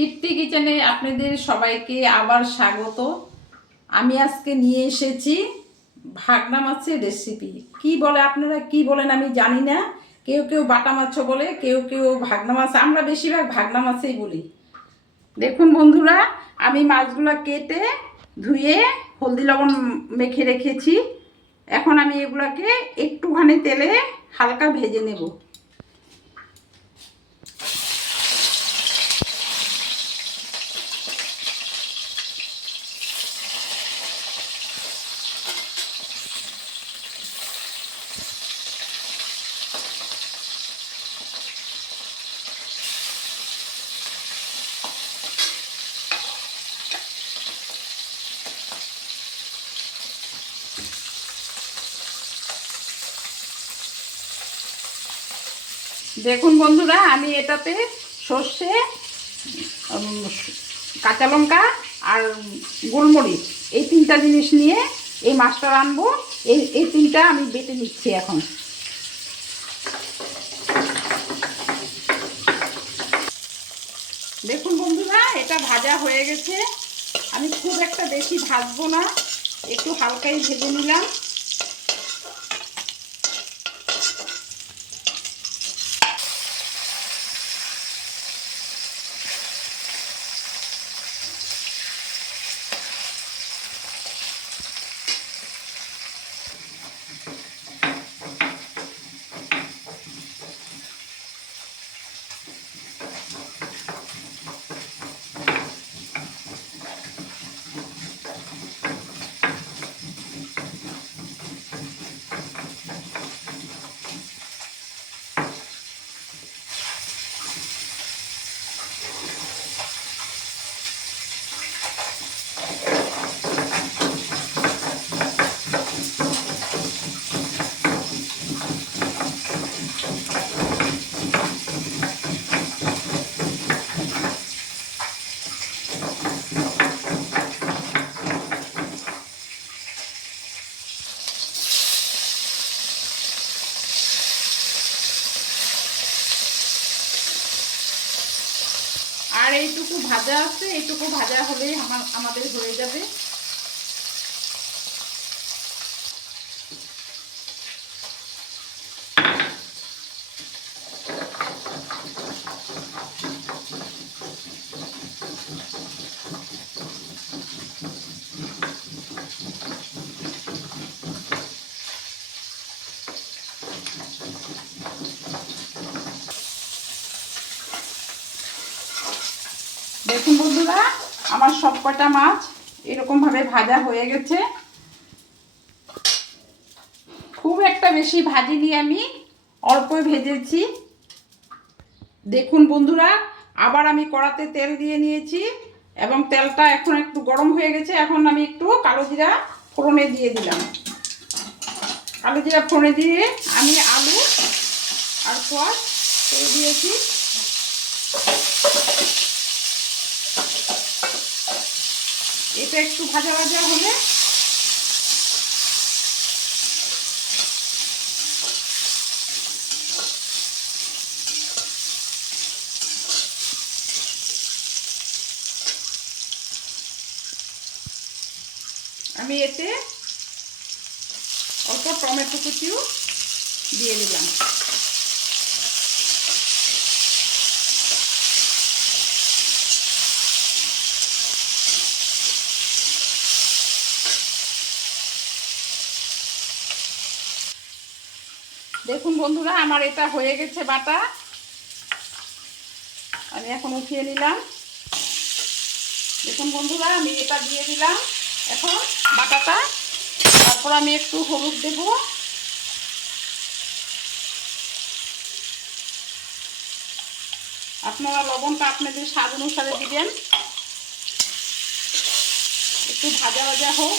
তৃপ্তি কিচেনে আপনাদের সবাইকে আবার স্বাগত। আমি আজকে নিয়ে এসেছি ভাগনা মাছের রেসিপি। কি বলে আপনারা কি বলেন আমি জানি না, কেউ কেউ বাটা মাছও বলে, কেউ কেউ ভাগনা মাছ, আমরা বেশিরভাগ ভাগনা মাছেই বলি। দেখুন বন্ধুরা, আমি মাছগুলো কেটে ধুয়ে হলদি লবণ মেখে রেখেছি। এখন আমি এগুলোকে একটুখানি তেলে হালকা ভেজে নেব। দেখুন বন্ধুরা, আমি এটাতে সর্ষে, কাঁচা লঙ্কা আর গোলমরিচ এই তিনটা জিনিস নিয়ে এই মাছটা রানবো। এই তিনটা আমি বেটে নিচ্ছি এখন। দেখুন বন্ধুরা, এটা ভাজা হয়ে গেছে। আমি খুব একটা বেশি ভাজবো না, একটু হালকাই ভেজে নিলাম। আর এইটুকু ভাজা আছে, এইটুকু ভাজা হলেই আমাদের হয়ে যাবে। দেখুন বন্ধুরা, আমার সব কটা মাছ এরকমভাবে ভাজা হয়ে গেছে। খুব একটা বেশি ভাজিনি, আমি অল্প ভেজেছি। দেখুন বন্ধুরা, আবার আমি কড়াতে তেল দিয়ে নিয়েছি এবং তেলটা এখন একটু গরম হয়ে গেছে। এখন আমি একটু কালো জিরা ফোড়নে দিয়ে দিলাম। কালো জিরা ফোড়নে দিয়ে আমি আলু আর পেঁয়াজ দিয়ে দিয়েছি। এটা একটু ভাজা ভাজা হলে আমি এতে অল্প টমেটো কুচিও দিয়ে দিলাম। দেখুন বন্ধুরা, আমার এটা হয়ে গেছে বাটা। আমি এখন উঠিয়ে নিলাম। দেখুন বন্ধুরা, আমি এটা দিয়ে দিলাম এখন বাটাটা। তারপর আমি একটু হলুদ দেব, আপনারা লবণটা আপনাদের স্বাদ অনুসারে দিবেন। একটু ভাজা ভাজা হোক।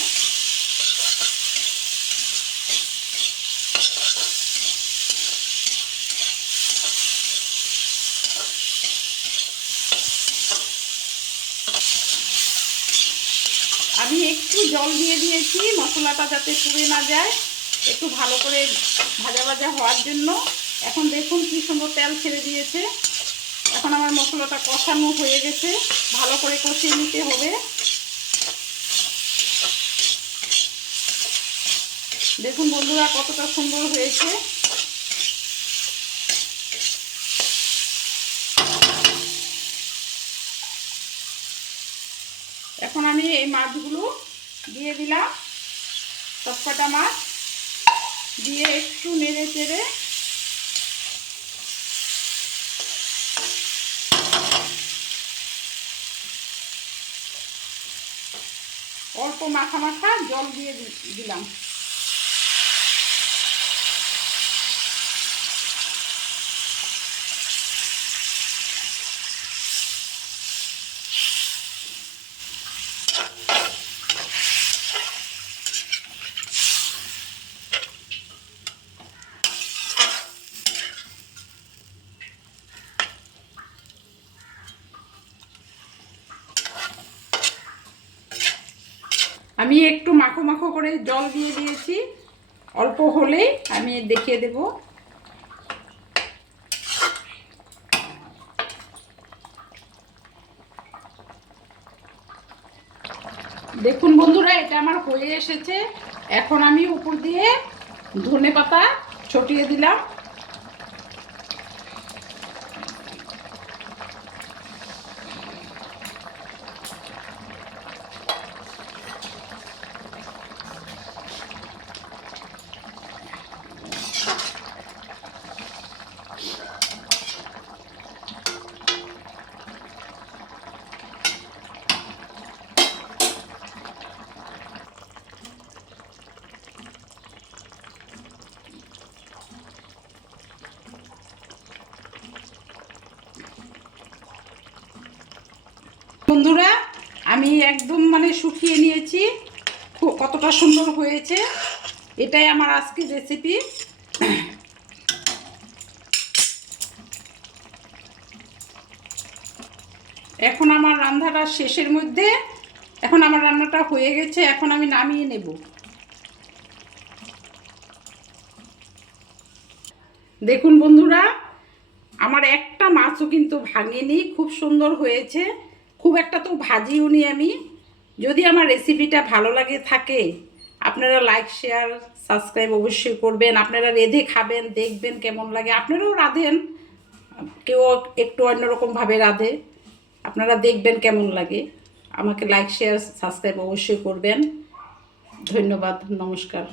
আমি একটু জল দিয়ে দিয়েছি মশলাটা যাতে পুড়ে না যায়, একটু ভালো করে ভাজা ভাজা হওয়ার জন্য। এখন দেখুন কি সুন্দর তেল ছেড়ে দিয়েছে। এখন আমার আমার মশলাটা কষানো হয়ে গেছে, ভালো করে কষিয়ে নিতে হবে। দেখুন বন্ধুরা কতটা সুন্দর হয়েছে। এখন আমি এই মাছগুলো দিয়ে দিলাম, সবকটা মাছ দিয়ে একটু নেড়ে চেড়ে অল্প মাখা মাখা জল দিয়ে দিলাম। আমি একটু মাখো মাখো করে জল দিয়ে দিয়েছি, অল্প হলেই আমি দেখিয়ে দেব। দেখুন বন্ধুরা এটা আমার হয়ে এসেছে। এখন আমি উপর দিয়ে ধনেপাতা ছড়িয়ে দিলাম। বন্ধুরা আমি একদম মানে শুকিয়ে নিয়েছি, কতটা সুন্দর হয়েছে। এটাই আমার আজকের রেসিপি। এখন আমার রান্নাটা শেষের মধ্যে, এখন আমার রান্নাটা হয়ে গেছে, এখন আমি নামিয়ে নেব। দেখুন বন্ধুরা আমার একটা মাছও কিন্তু ভাঙেনি, খুব সুন্দর হয়েছে। খুব একটা তো ভাজিও নি আমি। যদি আমার রেসিপিটা ভালো লাগে থাকে আপনারা লাইক শেয়ার সাবস্ক্রাইব অবশ্যই করবেন। আপনারা রেঁধে খাবেন, দেখবেন কেমন লাগে। আপনারাও রাঁধেন, কেউ একটু অন্যরকমভাবে রাঁধে, আপনারা দেখবেন কেমন লাগে। আমাকে লাইক শেয়ার সাবস্ক্রাইব অবশ্যই করবেন। ধন্যবাদ, নমস্কার।